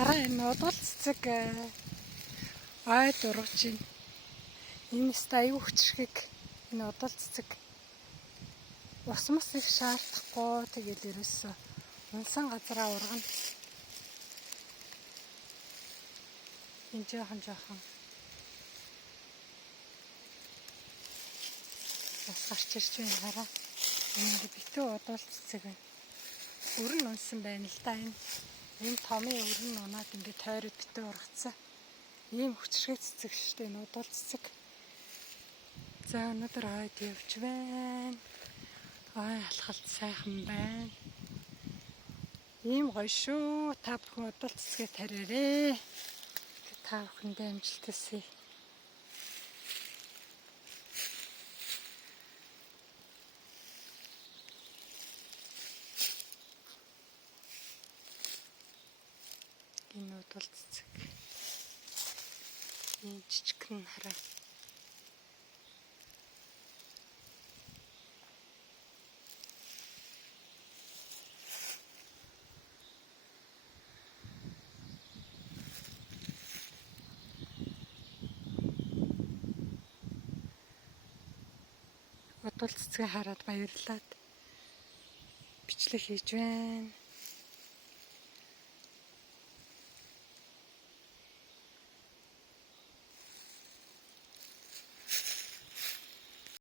Хараа энэ удвал цэцэг ой дургаж байна. Энэ ста аюу хүчрхэг энэ удвал цэцэг ус мус их шаардахгүй тэгэл ерөөсөө унсан газараа ургана. Энэ жоохон ус гарч ирж байна хараа. Энэ битүү удвал цэцэг байна. Өр нь унсан байна л да энэ. Энэ томын өр нь унаад ингээд тойроод битүү ургацсан. Ийм хүчрхэг цэцэг шүү дээ энэ удвал цэцэг. За өнөөдөр ойд явж байна. Ой алхалт сайхан байна. Ийм гоё шүү. Та бүхэн удвал цэцгээ тараарэ. Та бүхэндээ амжилт хүсье. Энэ удвал цэцэг. Энэ жижигхэн хараа. Удвал цэцгээ хараад баярлаад бичлэг хийж байна.